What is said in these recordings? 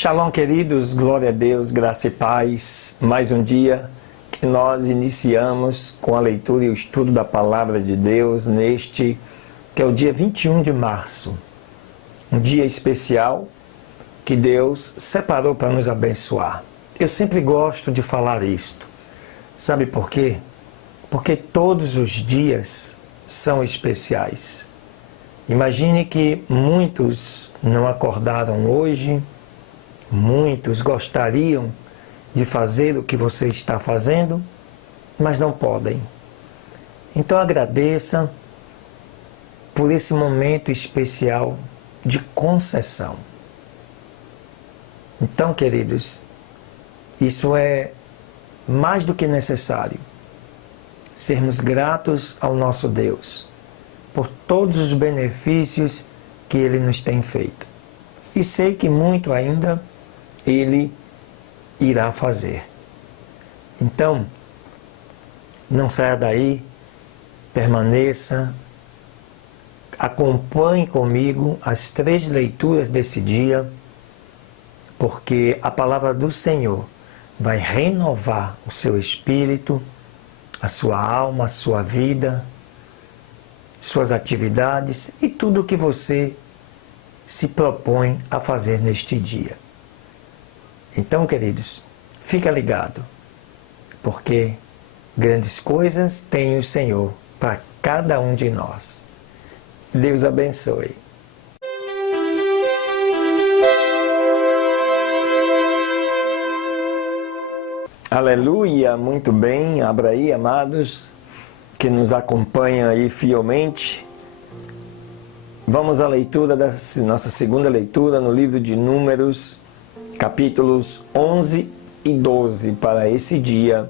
Shalom, queridos, glória a Deus, graça e paz. Mais um dia que nós iniciamos com a leitura e o estudo da Palavra de Deus neste, que é o dia 21 de março. Um dia especial que Deus separou para nos abençoar. Eu sempre gosto de falar isto. Sabe por quê? Porque todos os dias são especiais. Imagine que muitos não acordaram hoje, muitos gostariam de fazer o que você está fazendo, mas não podem. Então agradeça por esse momento especial de concessão. Então, queridos, isso é mais do que necessário. Sermos gratos ao nosso Deus por todos os benefícios que Ele nos tem feito. E sei que muito ainda Ele irá fazer. Então, não saia daí, permaneça, acompanhe comigo as 3 leituras desse dia, porque a palavra do Senhor vai renovar o seu espírito, a sua alma, a sua vida, suas atividades e tudo o que você se propõe a fazer neste dia. Então, queridos, fica ligado, porque grandes coisas tem o Senhor para cada um de nós. Deus abençoe. Aleluia, muito bem, abra aí, amados, que nos acompanham aí fielmente. Vamos à leitura da nossa segunda leitura no livro de Números, capítulos 11 e 12, para esse dia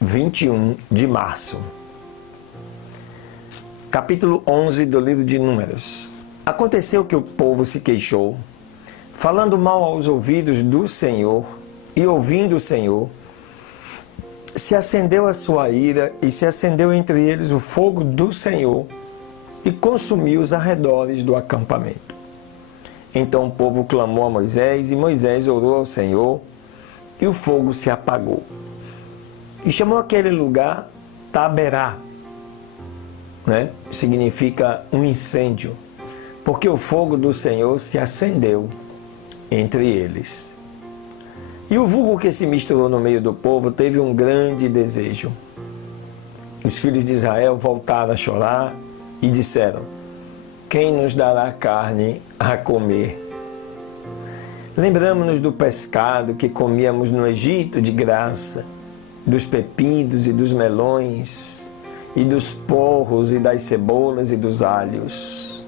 21 de março. Capítulo 11 do livro de Números. Aconteceu que o povo se queixou, falando mal aos ouvidos do Senhor, e ouvindo o Senhor, se acendeu a sua ira, e se acendeu entre eles o fogo do Senhor, e consumiu os arredores do acampamento. Então o povo clamou a Moisés, e Moisés orou ao Senhor, e o fogo se apagou. E chamou aquele lugar Taberá, significa um incêndio, porque o fogo do Senhor se acendeu entre eles. E o vulgo que se misturou no meio do povo teve um grande desejo. Os filhos de Israel voltaram a chorar e disseram: quem nos dará carne a comer? Lembramos-nos do pescado que comíamos no Egito de graça, dos pepinos e dos melões, e dos porros e das cebolas e dos alhos.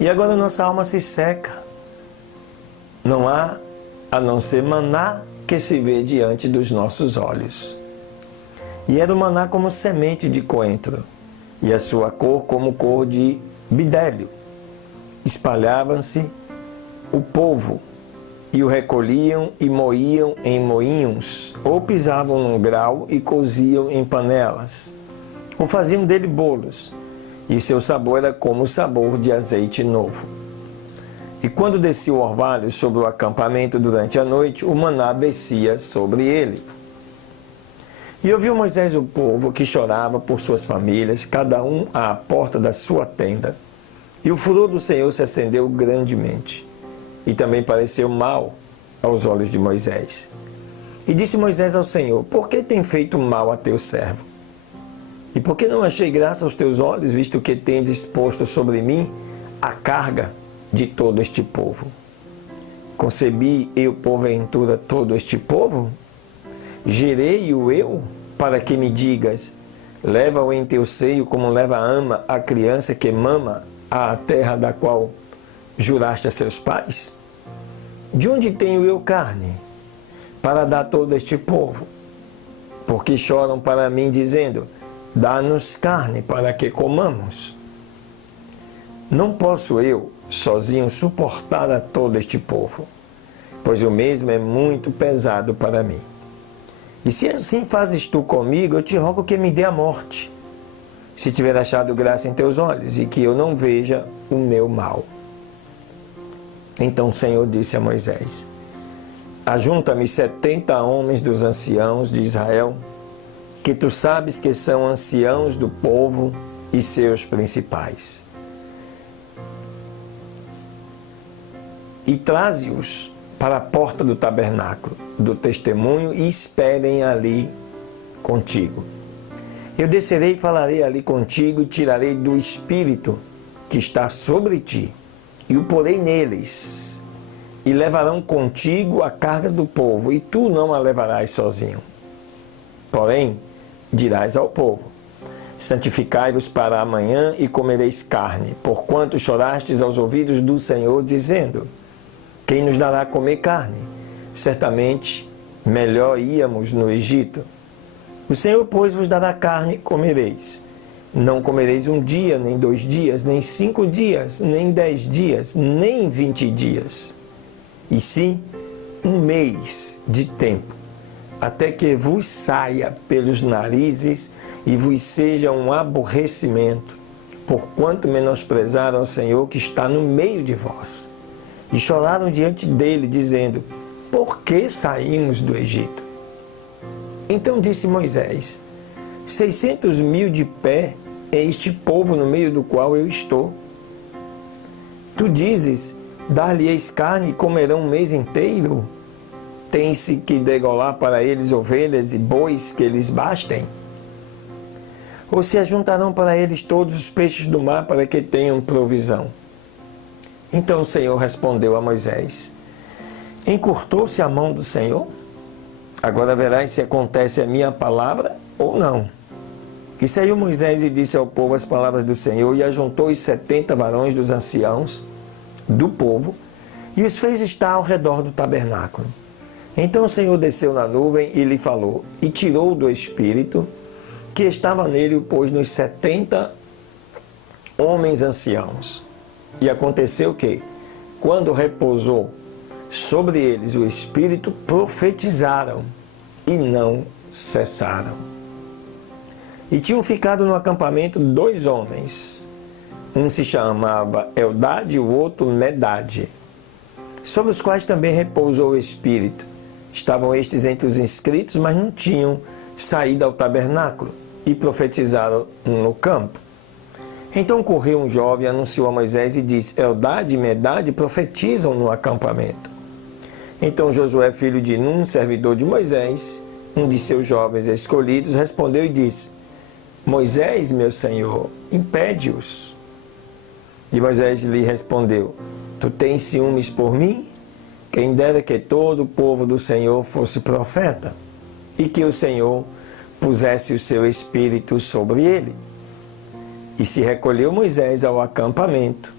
E agora nossa alma se seca. Não há a não ser maná que se vê diante dos nossos olhos. E era o maná como semente de coentro, e a sua cor como cor de bidélio. Espalhavam-se o povo, e o recolhiam e moíam em moinhos, ou pisavam num grau e coziam em panelas, ou faziam dele bolos, e seu sabor era como o sabor de azeite novo. E quando descia o orvalho sobre o acampamento durante a noite, o maná descia sobre ele. E ouviu Moisés o povo que chorava por suas famílias, cada um à porta da sua tenda. E o furor do Senhor se acendeu grandemente, e também pareceu mal aos olhos de Moisés. E disse Moisés ao Senhor: por que tem feito mal a teu servo? E por que não achei graça aos teus olhos, visto que tendes posto sobre mim a carga de todo este povo? Concebi eu, porventura, todo este povo? Gerei-o eu, para que me digas: leva-o em teu seio como leva a ama a criança que mama à terra da qual juraste a seus pais? De onde tenho eu carne para dar a todo este povo? Porque choram para mim, dizendo: dá-nos carne para que comamos. Não posso eu, sozinho, suportar a todo este povo, pois o mesmo é muito pesado para mim. E se assim fazes tu comigo, eu te rogo que me dê a morte, se tiver achado graça em teus olhos, e que eu não veja o meu mal. Então o Senhor disse a Moisés: ajunta-me 70 homens dos anciãos de Israel, que tu sabes que são anciãos do povo e seus principais. E traze-os para a porta do tabernáculo do testemunho e esperem ali contigo. Eu descerei e falarei ali contigo e tirarei do Espírito que está sobre ti e o porei neles. E levarão contigo a carga do povo, e tu não a levarás sozinho. Porém, dirás ao povo: santificai-vos para amanhã e comereis carne, porquanto chorastes aos ouvidos do Senhor, dizendo: quem nos dará a comer carne? Certamente, melhor íamos no Egito. O Senhor, pois, vos dará carne, comereis. Não comereis 1 dia, nem 2 dias, nem 5 dias, nem 10 dias, nem 20 dias. E sim, 1 mês de tempo, até que vos saia pelos narizes e vos seja um aborrecimento, porquanto menosprezaram o Senhor que está no meio de vós. E choraram diante dele, dizendo: por que saímos do Egito? Então disse Moisés: 600 mil de pé é este povo no meio do qual eu estou. Tu dizes: dar-lhe-eis carne e comerão 1 mês inteiro? Tem-se que degolar para eles ovelhas e bois que lhes bastem? Ou se ajuntarão para eles todos os peixes do mar para que tenham provisão? Então o Senhor respondeu a Moisés: encurtou-se a mão do Senhor? Agora verás se acontece a minha palavra ou não. E saiu Moisés e disse ao povo as palavras do Senhor, e ajuntou os 70 varões dos anciãos do povo, e os fez estar ao redor do tabernáculo. Então o Senhor desceu na nuvem e lhe falou, e tirou do Espírito que estava nele, e o pôs nos 70 homens anciãos. E aconteceu que, quando repousou sobre eles o Espírito, profetizaram e não cessaram. E tinham ficado no acampamento 2 homens. Um se chamava Eldade e o outro Medade, sobre os quais também repousou o Espírito. Estavam estes entre os inscritos, mas não tinham saído ao tabernáculo, e profetizaram no campo. Então correu um jovem, anunciou a Moisés e disse: Eldade e Medade profetizam no acampamento. Então Josué, filho de Num, servidor de Moisés, um de seus jovens escolhidos, respondeu e disse: Moisés, meu senhor, impede-os. E Moisés lhe respondeu: tu tens ciúmes por mim? Quem dera que todo o povo do Senhor fosse profeta, e que o Senhor pusesse o seu espírito sobre ele. E se recolheu Moisés ao acampamento,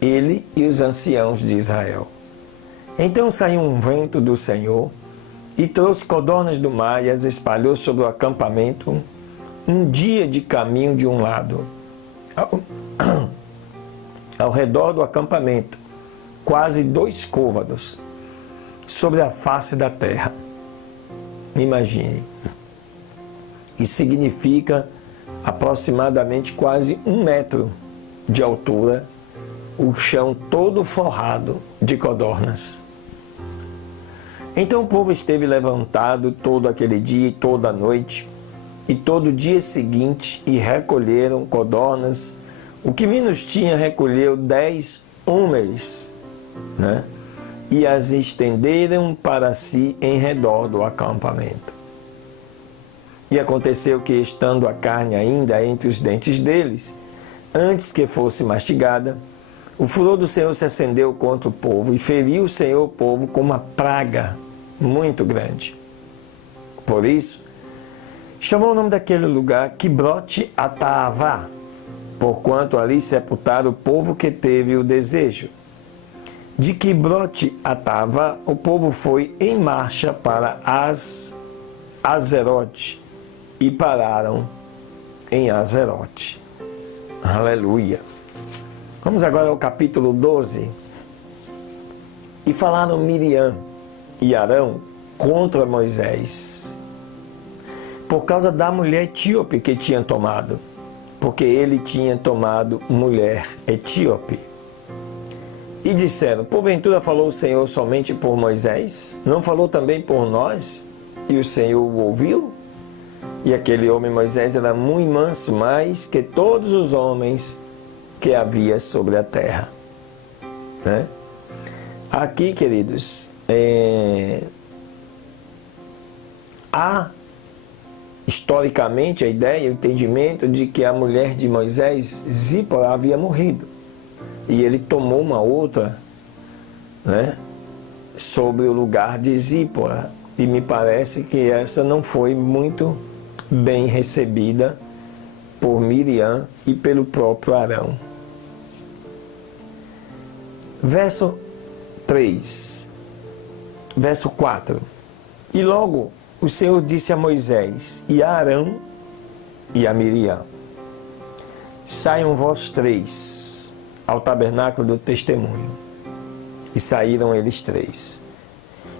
ele e os anciãos de Israel. Então saiu um vento do Senhor, e trouxe codornas do mar, e as espalhou sobre o acampamento, 1 dia de caminho de um lado, ao redor do acampamento, quase 2 côvados, sobre a face da terra. Imagine. Isso significa aproximadamente quase 1 metro de altura, o chão todo forrado de codornas. Então o povo esteve levantado todo aquele dia e toda a noite, e todo o dia seguinte, e recolheram codornas. O que menos tinha recolheu 10 homens, né? E as estenderam para si em redor do acampamento. E aconteceu que, estando a carne ainda entre os dentes deles, antes que fosse mastigada, o furor do Senhor se acendeu contra o povo, e feriu o Senhor o povo com uma praga muito grande. Por isso, chamou o nome daquele lugar Quibrote Ataavá, porquanto ali sepultaram o povo que teve o desejo. De Quibrote Ataavá, o povo foi em marcha para Azerote, e pararam em Azerote. Aleluia! Vamos agora ao capítulo 12. E falaram Miriam e Arão contra Moisés, por causa da mulher etíope que tinha tomado, porque ele tinha tomado mulher etíope. E disseram: porventura falou o Senhor somente por Moisés? Não falou também por nós? E o Senhor o ouviu? E aquele homem Moisés era muito manso, mais que todos os homens que havia sobre a terra. Né? Aqui, queridos, há historicamente a ideia, o entendimento de que a mulher de Moisés, Zípora, havia morrido. E ele tomou uma outra, né, sobre o lugar de Zípora. E me parece que essa não foi muito bem recebida por Miriam e pelo próprio Arão. Verso 3, verso 4. E logo o Senhor disse a Moisés e a Arão e a Miriam: saiam vós três ao tabernáculo do testemunho. E saíram eles três.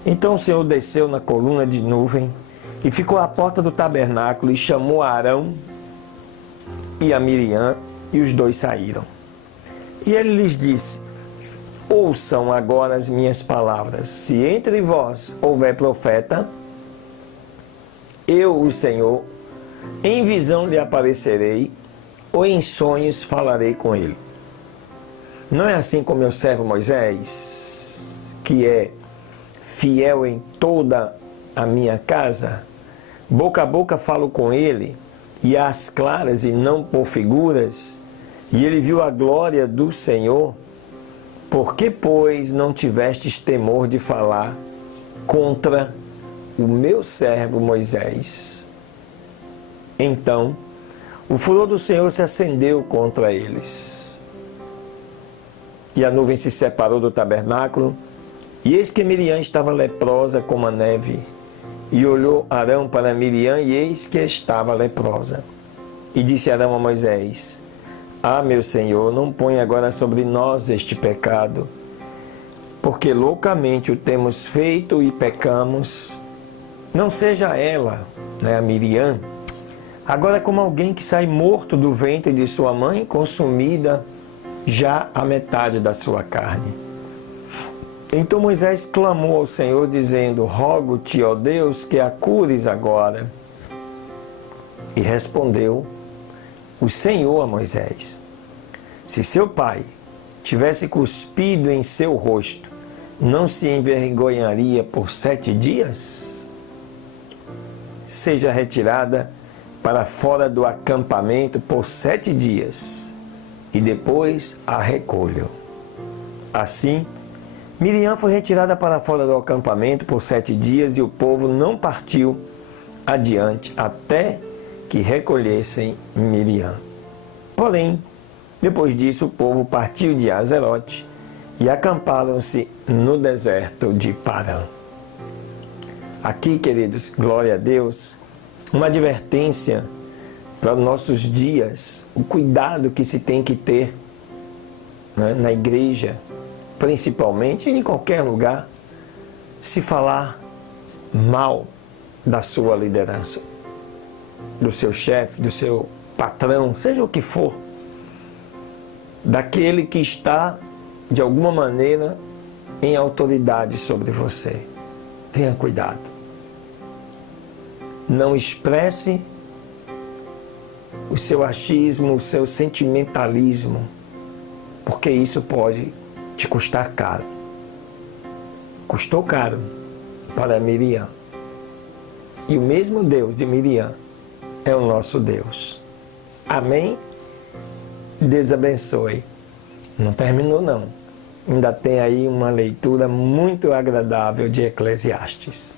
Então o Senhor desceu na coluna de nuvem e ficou à porta do tabernáculo e chamou a Arão e a Miriam, e os dois saíram. E ele lhes disse: ouçam agora as minhas palavras. Se entre vós houver profeta, eu, o Senhor, em visão lhe aparecerei, ou em sonhos falarei com ele. Não é assim com meu servo Moisés, que é fiel em toda a minha casa? Boca a boca falo com ele, e às claras e não por figuras, e ele viu a glória do Senhor. Por que, pois, não tivestes temor de falar contra o meu servo Moisés? Então, o furor do Senhor se acendeu contra eles. E a nuvem se separou do tabernáculo, e eis que Miriam estava leprosa como a neve. E olhou Arão para Miriam, e eis que estava leprosa. E disse Arão a Moisés: ah, meu Senhor, não ponha agora sobre nós este pecado, porque loucamente o temos feito e pecamos. Não seja ela, né, a Miriam, agora como alguém que sai morto do ventre de sua mãe, consumida já a metade da sua carne. Então Moisés clamou ao Senhor, dizendo: rogo-te, ó Deus, que a cures agora. E respondeu o Senhor a Moisés: se seu pai tivesse cuspido em seu rosto, não se envergonharia por 7 dias? Seja retirada para fora do acampamento por 7 dias, e depois a recolham. Assim, Miriam foi retirada para fora do acampamento por 7 dias, e o povo não partiu adiante até que recolhessem Miriam. Porém, depois disso, o povo partiu de Azerote e acamparam-se no deserto de Parã. Aqui, queridos, glória a Deus, uma advertência para os nossos dias, o cuidado que se tem que ter, né, na igreja, principalmente, em qualquer lugar, se falar mal da sua liderança, do seu chefe, do seu patrão, seja o que for, daquele que está, de alguma maneira, em autoridade sobre você. Tenha cuidado. Não expresse o seu achismo, o seu sentimentalismo, porque isso pode te custar caro. Custou caro para Miriam. E o mesmo Deus de Miriam é o nosso Deus. Amém? Deus abençoe. Não terminou não. Ainda tem aí uma leitura muito agradável de Eclesiastes.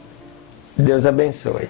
Deus abençoe.